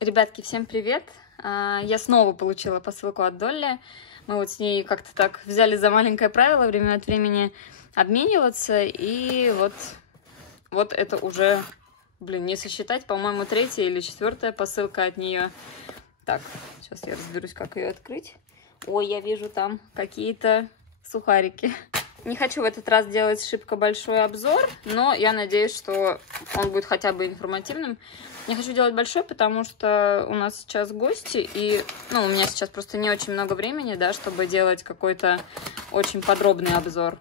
Ребятки, всем привет! Я снова получила посылку от Долли. Мы вот с ней как-то так взяли за маленькое правило время от времени обмениваться. И вот это уже, не сосчитать, по-моему, 3-я или 4-я посылка от нее. Так, сейчас я разберусь, как ее открыть. Ой, я вижу там какие-то сухарики. Не хочу в этот раз делать шибко большой обзор, но я надеюсь, что он будет хотя бы информативным. Не хочу делать большой, потому что у нас сейчас гости, и у меня сейчас просто не очень много времени, да, чтобы делать какой-то очень подробный обзор.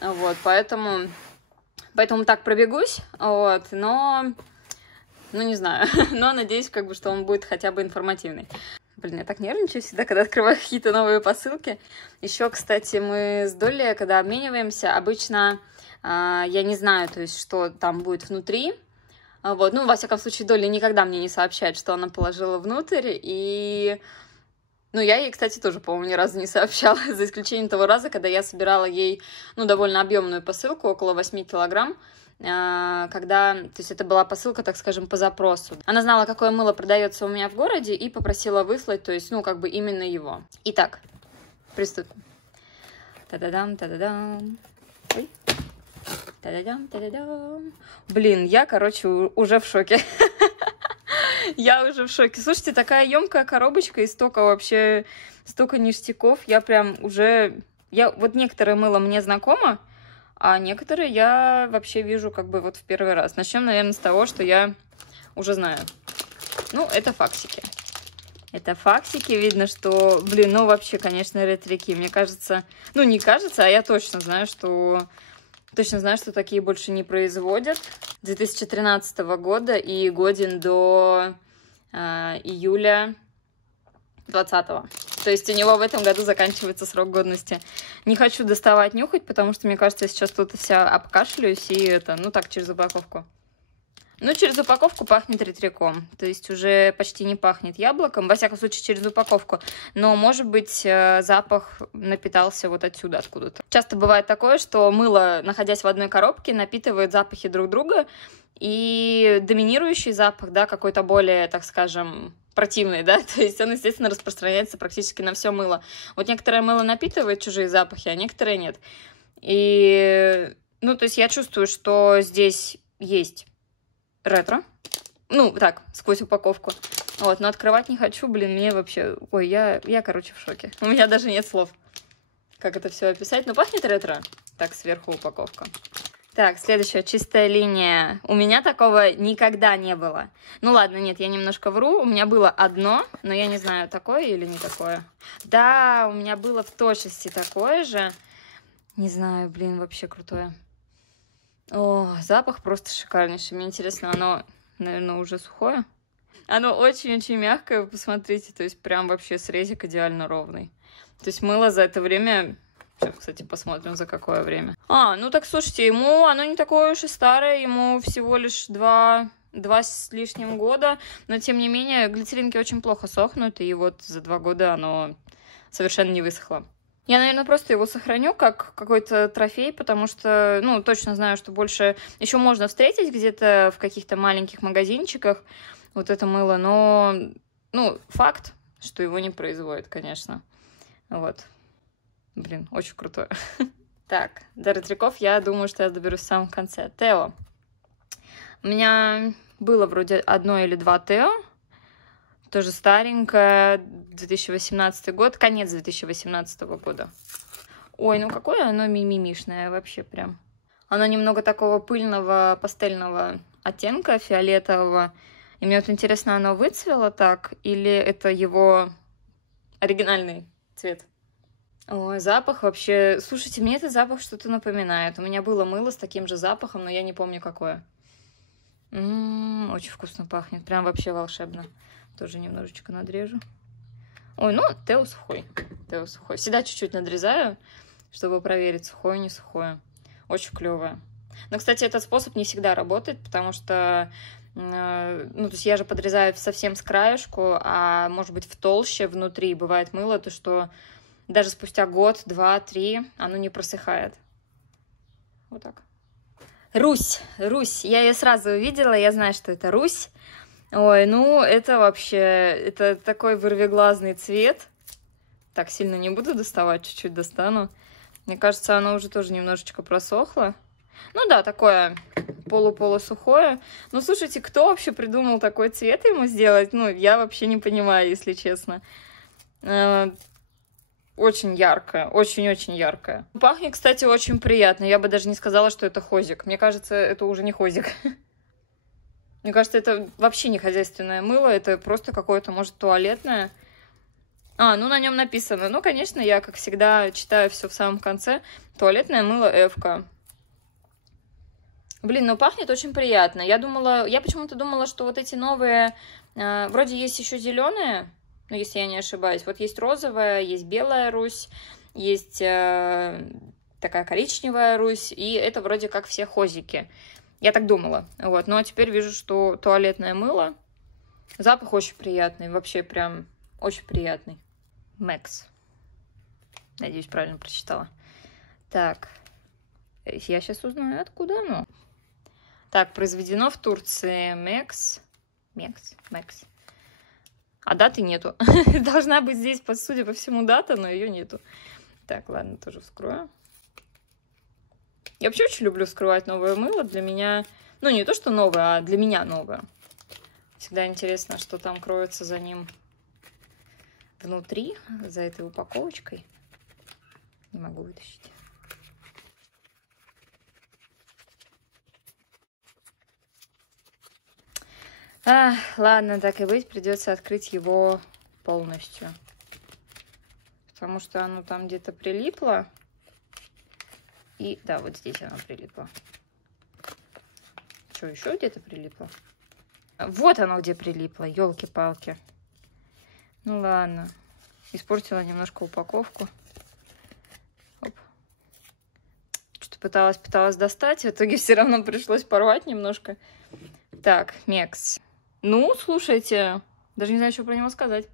Вот, поэтому так пробегусь, вот, но не знаю, но надеюсь, что он будет хотя бы информативный. Блин, я так нервничаю всегда, когда открываю какие-то новые посылки. Еще, кстати, мы с Долли, когда обмениваемся, обычно я не знаю, то есть, что там будет внутри. Вот, во всяком случае, Долли никогда мне не сообщает, что она положила внутрь. И, я ей, кстати, тоже, по-моему, ни разу не сообщала, за исключением того раза, когда я собирала ей, довольно объемную посылку, около 8 килограмм. Когда, то есть это была посылка, так скажем, по запросу. Она знала, какое мыло продается у меня в городе, и попросила выслать, то есть, именно его. Итак, приступим. Та-да-дам, та-да-дам. Ой. Та-да-дам, та-да-дам. Блин, я, уже в шоке. Я уже в шоке. Слушайте, такая емкая коробочка и столько ништяков. Я вот некоторые мыло мне знакомо, а некоторые я вообще вижу в первый раз. Начнем, наверное, с того, что я уже знаю. Это факсики. Это факсики. Видно, что, вообще, конечно, ретрики. Мне кажется, не кажется, а я точно знаю, что такие больше не производят. 2013 года и годен до июля 2020-го. То есть у него в этом году заканчивается срок годности. Не хочу доставать, нюхать, потому что, мне кажется, я сейчас тут вся обкашляюсь, и так, через упаковку. Через упаковку пахнет ретриком. То есть уже почти не пахнет яблоком, во всяком случае, через упаковку. Но, может быть, запах напитался вот отсюда, откуда-то. Часто бывает такое, что мыло, находясь в одной коробке, напитывает запахи друг друга, и доминирующий запах, да, какой-то более, так скажем, противный, да, то есть он, естественно, распространяется практически на все мыло. Вот некоторое мыло напитывает чужие запахи, а некоторые нет. И, то есть я чувствую, что здесь есть ретро, так, сквозь упаковку. Вот, но открывать не хочу, мне вообще... Ой, я в шоке. У меня даже нет слов, как это все описать. Но пахнет ретро. Так, сверху упаковка. Так, следующая, чистая линия. У меня такого никогда не было. Ладно, нет, я немножко вру. У меня было одно, но я не знаю, такое или не такое. Да, у меня было в точности такое же. Не знаю, вообще крутое. О, запах просто шикарнейший. Мне интересно, оно, наверное, уже сухое? Оно очень-очень мягкое, вы посмотрите. То есть прям вообще срезик идеально ровный. То есть мыло за это время... Сейчас, кстати, посмотрим, за какое время. Так, слушайте, ему оно не такое уж и старое. Ему всего лишь 2 с лишним года. Но, тем не менее, глицеринки очень плохо сохнут. И вот за 2 года оно совершенно не высохло. Я, наверное, просто его сохраню как какой-то трофей, потому что, точно знаю, что больше еще можно встретить где-то в каких-то маленьких магазинчиках вот это мыло, но, факт, что его не производят, конечно. Вот. Блин, очень крутое. Так, до ретриков я думаю, что я доберусь в самом конце. Тео. У меня было вроде 1 или 2 Тео. Тоже старенькое, 2018 год, конец 2018 года. Ой, какое оно мимимишное вообще прям. Оно немного такого пыльного пастельного оттенка, фиолетового. И мне вот интересно, оно выцвело так, или это его оригинальный цвет? Ой, запах вообще... Слушайте, мне этот запах что-то напоминает. У меня было мыло с таким же запахом, но я не помню, какое. Очень вкусно пахнет, прям вообще волшебно. Тоже немножечко надрежу. Ой, Тео сухой. Тео сухой. Всегда чуть-чуть надрезаю, чтобы проверить, сухое, не сухое. Очень клевое. Но, кстати, этот способ не всегда работает, потому что, то есть я же подрезаю совсем с краешку, а может быть в толще внутри бывает мыло, то что даже спустя год, 2, 3 оно не просыхает. Вот так. Русь. Я ее сразу увидела, я знаю, что это Русь. Ой, ну это вообще, это такой вырвиглазный цвет. Так сильно не буду доставать, чуть-чуть достану. Мне кажется, оно уже тоже немножечко просохло. Ну да, такое полу-полусухое. Ну, слушайте, кто вообще придумал такой цвет ему сделать? Ну, я вообще не понимаю, если честно. Очень яркое, очень-очень яркое. Пахнет, кстати, очень приятно. Я бы даже не сказала, что это хозик. Мне кажется, это уже не хозик. Мне кажется, это вообще не хозяйственное мыло. Это просто какое-то, может, туалетное. Ну на нем написано. Ну, конечно, я, как всегда, читаю все в самом конце. Туалетное мыло Эвка. Блин, ну пахнет очень приятно. Я почему-то думала, что вот эти новые, вроде есть еще зеленые, ну, если я не ошибаюсь. Вот есть розовая, есть белая Русь, есть такая коричневая Русь, и это вроде как все хозики. Я так думала. Вот, но теперь вижу, что туалетное мыло. Запах очень приятный, вообще прям очень приятный. Мэкс. Надеюсь, правильно прочитала. Так, я сейчас узнаю, откуда оно. Так, произведено в Турции. Мэкс. А даты нету. Должна быть здесь, судя по всему, дата, но ее нету. Так, ладно, тоже вскрою. Я вообще очень люблю вскрывать новое мыло. Для меня, ну не то, что новое, а для меня новое. Всегда интересно, что там кроется за ним внутри, за этой упаковочкой. Не могу вытащить. Ладно, так и быть, придется открыть его полностью. Потому что оно там где-то прилипло. И да, вот здесь оно прилипло. Что, еще где-то прилипло? Вот оно где прилипло, елки-палки. Ну ладно. Испортила немножко упаковку. Оп. Что-то пыталась достать, в итоге все равно пришлось порвать немножко. Так, Мекс. Ну, слушайте, даже не знаю, что про него сказать.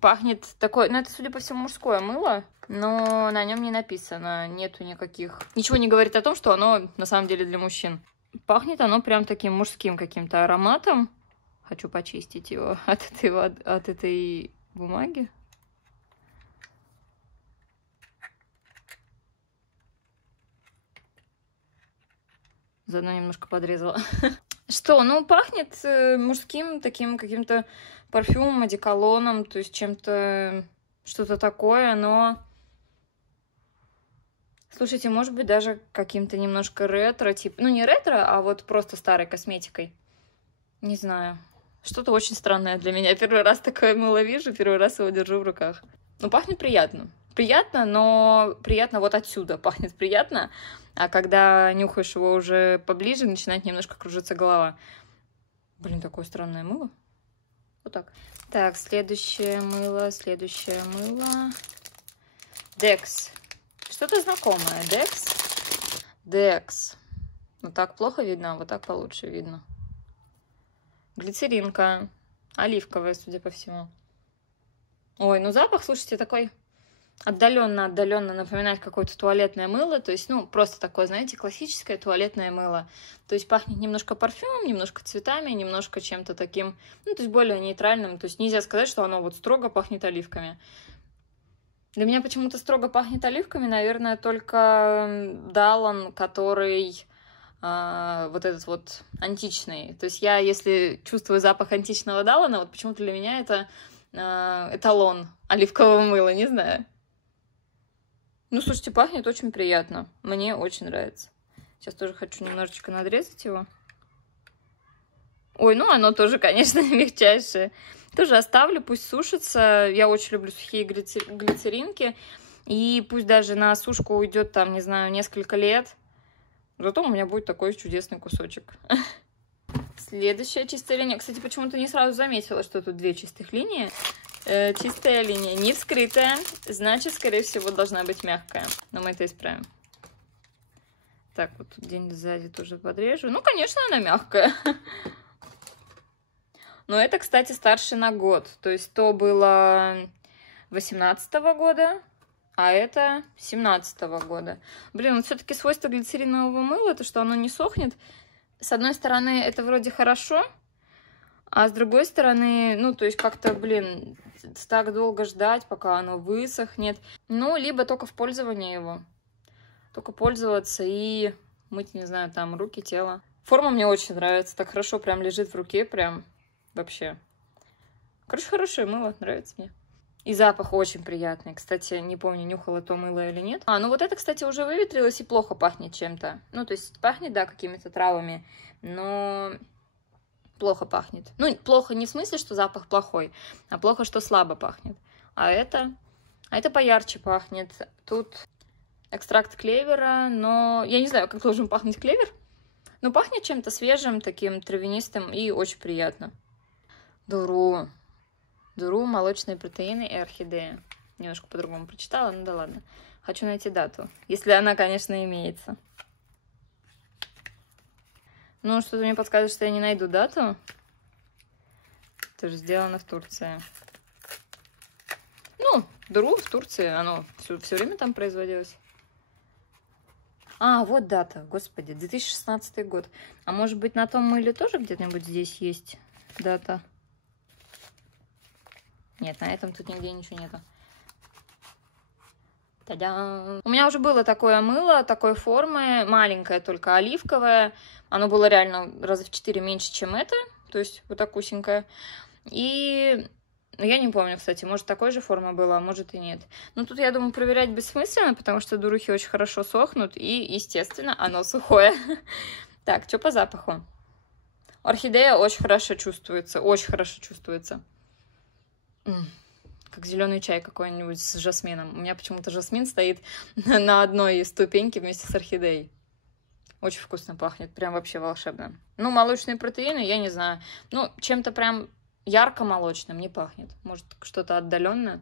Пахнет такой, ну это, судя по всему, мужское мыло, но на нем не написано, нету никаких... Ничего не говорит о том, что оно на самом деле для мужчин. Пахнет оно прям таким мужским каким-то ароматом. Хочу почистить его от этой бумаги. Заодно немножко подрезала. Что, ну, пахнет мужским таким каким-то парфюмом, одеколоном, то есть чем-то, что-то такое, но... Слушайте, может быть, даже каким-то немножко ретро, типа... Ну, не ретро, а вот просто старой косметикой. Не знаю. Что-то очень странное для меня. Первый раз такое мыло вижу, первый раз его держу в руках. Ну, пахнет приятно. Приятно, но приятно вот отсюда пахнет приятно. А когда нюхаешь его уже поближе, начинает немножко кружиться голова. Блин, такое странное мыло. Вот так. Так, следующее мыло. Dex. Что-то знакомое. Dex. Вот так плохо видно, а вот так получше видно. Глицеринка. Оливковая, судя по всему. Ой, ну запах, слушайте, такой отдаленно напоминает какое-то туалетное мыло. То есть, ну, просто такое, знаете, классическое туалетное мыло. То есть пахнет немножко парфюмом, немножко цветами, немножко чем-то таким, ну, то есть более нейтральным. То есть нельзя сказать, что оно вот строго пахнет оливками. Для меня почему-то строго пахнет оливками, наверное, только Далан, который... вот этот вот античный. То есть я, если чувствую запах античного Далана, вот почему-то для меня это эталон оливкового мыла, не знаю. Ну, слушайте, пахнет очень приятно. Мне очень нравится. Сейчас тоже хочу немножечко надрезать его. Ой, ну оно тоже, конечно, мягчайшее. Тоже оставлю, пусть сушится. Я очень люблю сухие глицеринки. И пусть даже на сушку уйдет там, не знаю, несколько лет. Зато у меня будет такой чудесный кусочек. Следующая чистая линия. Кстати, почему-то не сразу заметила, что тут две чистых линии. Чистая линия не вскрытая, значит, скорее всего, должна быть мягкая. Но мы это исправим. Так, вот тут где-нибудь сзади тоже подрежу. Ну, конечно, она мягкая. Но это, кстати, старше на год. То есть то было 18-го года, а это 17-го года. Блин, вот все-таки свойство глицеринового мыла, то, что оно не сохнет. С одной стороны, это вроде хорошо, А с другой стороны, ну, то есть как-то, блин, так долго ждать, пока оно высохнет. Ну, либо только в пользовании его. Только пользоваться и мыть, не знаю, там руки, тело. Форма мне очень нравится. Так хорошо прям лежит в руке, прям вообще. Короче, хорошее мыло, нравится мне. И запах очень приятный. Кстати, не помню, нюхала то мыло или нет. Ну вот это, кстати, уже выветрилось и плохо пахнет чем-то. Ну, то есть пахнет, да, какими-то травами, но плохо пахнет. Ну, плохо не в смысле, что запах плохой, а плохо, что слабо пахнет. А это поярче пахнет. Тут экстракт клевера, но я не знаю, как должен пахнуть клевер. Но пахнет чем-то свежим, таким травянистым и очень приятно. Дуру, молочные протеины и орхидея. Немножко по-другому прочитала, ну да ладно. Хочу найти дату, если она, конечно, имеется. Ну, что-то мне подсказывает, что я не найду дату. Это же сделано в Турции. Ну, Дуру в Турции, оно все время там производилось. А, вот дата, господи, 2016 год. А может быть, на том мыле тоже где-нибудь здесь есть дата? Нет, на этом тут нигде ничего нету. Та-дам! У меня уже было такое мыло, такой формы, маленькое, только оливковое. Оно было реально раза в 4 меньше, чем это, то есть вот такусенькое. И я не помню, кстати, может, такой же формы было, а может и нет. Но тут, я думаю, проверять бессмысленно, потому что дурухи очень хорошо сохнут, и, естественно, оно сухое. Так, что по запаху? Орхидея очень хорошо чувствуется, очень хорошо чувствуется. Как зеленый чай какой-нибудь с жасмином. У меня почему-то жасмин стоит на одной ступеньке вместе с орхидеей. Очень вкусно пахнет, прям вообще волшебно. Ну, молочные протеины, я не знаю. Ну, чем-то прям ярко-молочным не пахнет. Может, что-то отдаленное.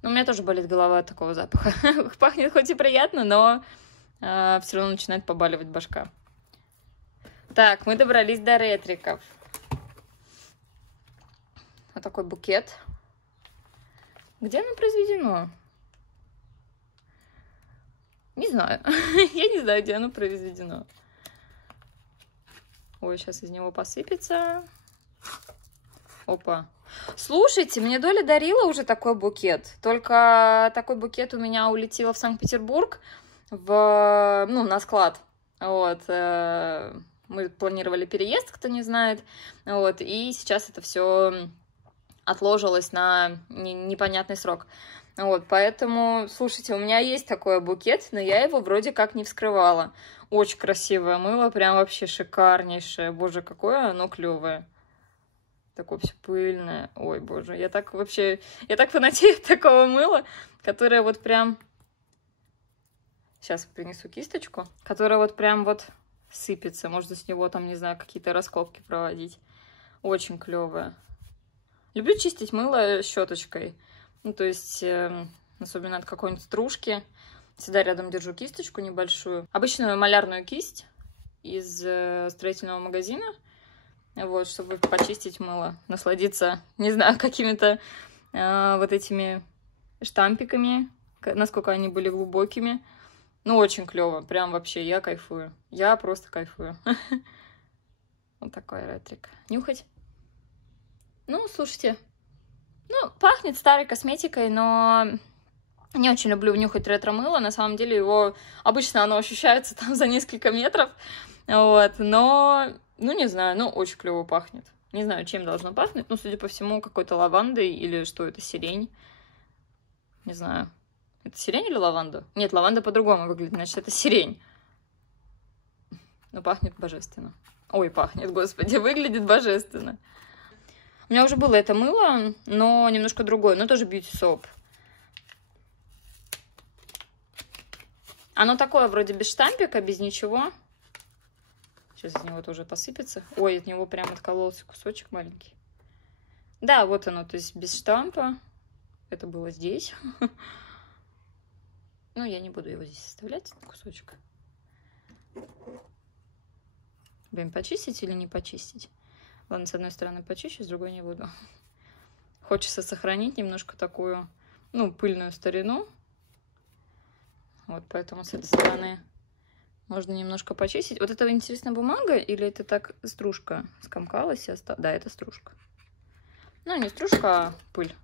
Но у меня тоже болит голова от такого запаха. Пахнет хоть и приятно, но все равно начинает побаливать башка. Так, мы добрались до ретриков. Вот такой букет. Где оно произведено? Не знаю. Я не знаю, где оно произведено. Ой, сейчас из него посыпется. Опа. Слушайте, мне Доля дарила уже такой букет. Только такой букет у меня улетел в Санкт-Петербург на склад. Вот. Мы планировали переезд, кто не знает. Вот. И сейчас это все отложилось на непонятный срок. Вот, поэтому, слушайте, у меня есть такой букет, но я его вроде как не вскрывала. Очень красивое мыло, прям вообще шикарнейшее. Боже, какое оно клевое. Такое все пыльное. Ой, боже, я так фанатею от такого мыла, которое вот прям... Сейчас принесу кисточку. Которое вот прям вот сыпется. Можно с него там, не знаю, какие-то раскопки проводить. Очень клевое. Люблю чистить мыло щеточкой. Ну, то есть, особенно от какой-нибудь стружки. Всегда рядом держу кисточку небольшую. Обычную малярную кисть из строительного магазина. Вот, чтобы почистить мыло. Насладиться, не знаю, какими-то вот этими штампиками. Насколько они были глубокими. Ну, очень клево. Прям вообще я кайфую. Я просто кайфую. Вот такой ретрик. Нюхать? Ну, слушайте, пахнет старой косметикой, но не очень люблю нюхать ретро-мыло. На самом деле его обычно оно ощущается там за несколько метров. Вот, но, не знаю, очень клево пахнет. Не знаю, чем должно пахнуть, но, судя по всему, какой-то лавандой или что это, сирень. Не знаю. Это сирень или лаванда? Нет, лаванда по-другому выглядит, значит, это сирень. Но пахнет божественно. Ой, пахнет, господи, выглядит божественно. У меня уже было это мыло, но немножко другое, но тоже Beauty Soap. Оно такое вроде без штампика, без ничего. Сейчас из него тоже посыпется. Ой, от него прям откололся кусочек маленький. Да, вот оно, то есть без штампа. Это было здесь. Ну, я не буду его здесь оставлять, кусочек. Блин, почистить или не почистить? Ладно, с одной стороны почищу, с другой не буду. Хочется сохранить немножко такую, пыльную старину. Вот, поэтому с этой стороны Можно немножко почистить. Вот это интересная бумага или это так стружка скомкалась и осталась? Да, это стружка. Ну, не стружка, а пыль.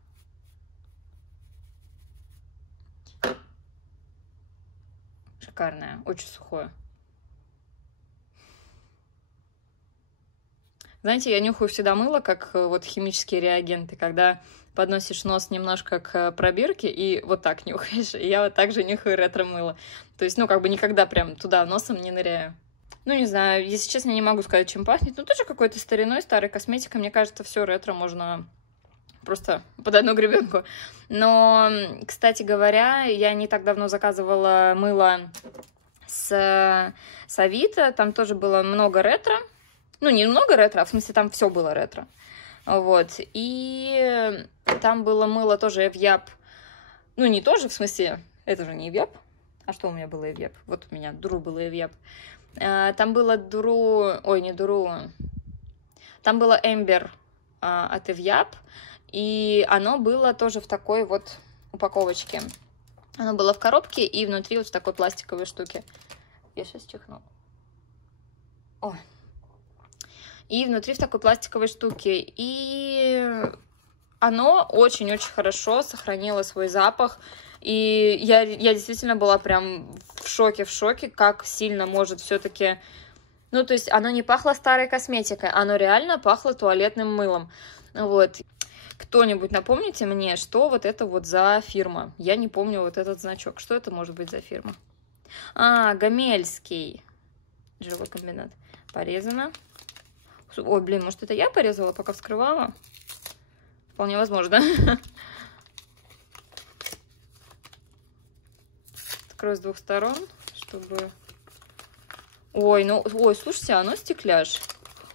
Шикарное, очень сухое. Знаете, я нюхаю всегда мыло, как вот химические реагенты, когда подносишь нос немножко к пробирке и вот так нюхаешь. И я вот так же нюхаю ретро-мыло. То есть, ну, как бы никогда прям туда носом не ныряю. Ну, не знаю, если честно, не могу сказать, чем пахнет. Ну, тоже какой-то стариной, старой косметикой. Мне кажется, все ретро можно просто под одну гребенку. Но, кстати говоря, я не так давно заказывала мыло с Авито. Там тоже было много ретро. Ну, не много ретро, а в смысле там все было ретро. Вот. И там было мыло тоже Эвьяп. Ну, не тоже, в смысле, это же не Эвьяп. А что у меня было Эвьяп? Вот у меня Дуру было Эвьяп. Там было Дуру... Ой, не Дуру. Там было Эмбер от Эвьяп. И оно было тоже в такой вот упаковочке. Оно было в коробке и внутри вот в такой пластиковой штуке. Я сейчас чихну. Ой. И внутри в такой пластиковой штуке. И оно очень-очень хорошо сохранило свой запах. И я действительно была прям в шоке, как сильно может все-таки... Ну, то есть оно не пахло старой косметикой, оно реально пахло туалетным мылом. Вот. Кто-нибудь напомните мне, что вот это вот за фирма? Я не помню вот этот значок. Что это может быть за фирма? Гомельский. Живой комбинат. Порезано. Ой, блин, может, это я порезала, пока вскрывала? Вполне возможно. Открою с двух сторон, чтобы... Ой, ну, ой, слушайте, оно стекляш.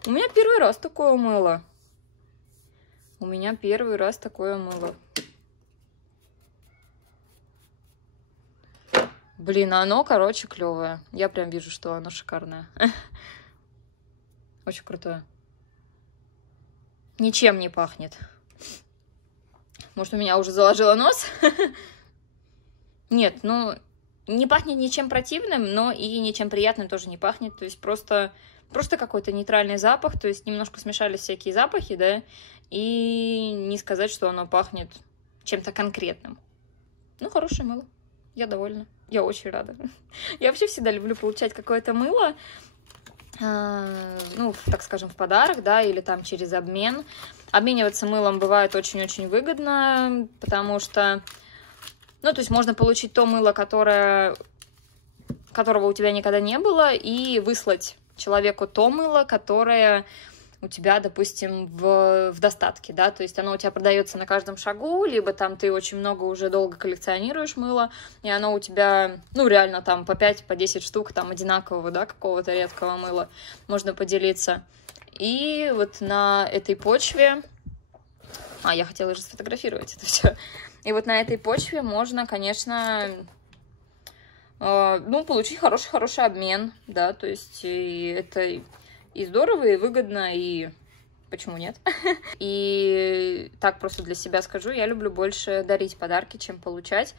У меня первый раз такое мыло. У меня первый раз такое мыло. Блин, оно, короче, клевое. Я прям вижу, что оно шикарное. Очень крутое. Ничем не пахнет. Может, у меня уже заложило нос? Нет, ну, не пахнет ничем противным, но и ничем приятным тоже не пахнет. То есть просто какой-то нейтральный запах. То есть немножко смешались всякие запахи, да, и не сказать, что оно пахнет чем-то конкретным. Ну, хорошее мыло. Я довольна. Я очень рада. Я вообще всегда люблю получать какое-то мыло, ну, так скажем, в подарок, да, или там через обмен. Обмениваться мылом бывает очень-очень выгодно, потому что, ну, то есть можно получить то мыло, которого у тебя никогда не было, и выслать человеку то мыло, которое у тебя, допустим, в достатке, да, то есть оно у тебя продается на каждом шагу, либо там ты очень много уже долго коллекционируешь мыло, и оно у тебя, ну, реально там по 5, по 10 штук там одинакового, да, какого-то редкого мыла можно поделиться. И вот на этой почве... я хотела же сфотографировать это все. И вот на этой почве можно, конечно, ну, получить хороший обмен, да, то есть и это... И здорово, и выгодно, и почему нет? И так просто для себя скажу, я люблю больше дарить подарки, чем получать.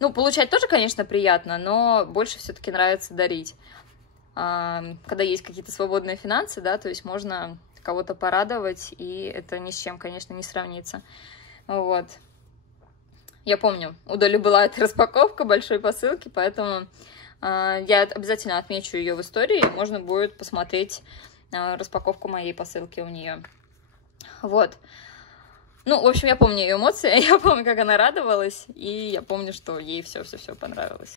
Ну, получать тоже, конечно, приятно, но больше все-таки нравится дарить. Когда есть какие-то свободные финансы, да, то есть можно кого-то порадовать, и это ни с чем, конечно, не сравнится. Вот. Я помню, у Доли была эта распаковка большой посылки, поэтому я обязательно отмечу ее в истории, можно будет посмотреть распаковку моей посылки у нее. Вот. Ну, в общем, я помню ее эмоции, я помню, как она радовалась, и я помню, что ей все понравилось.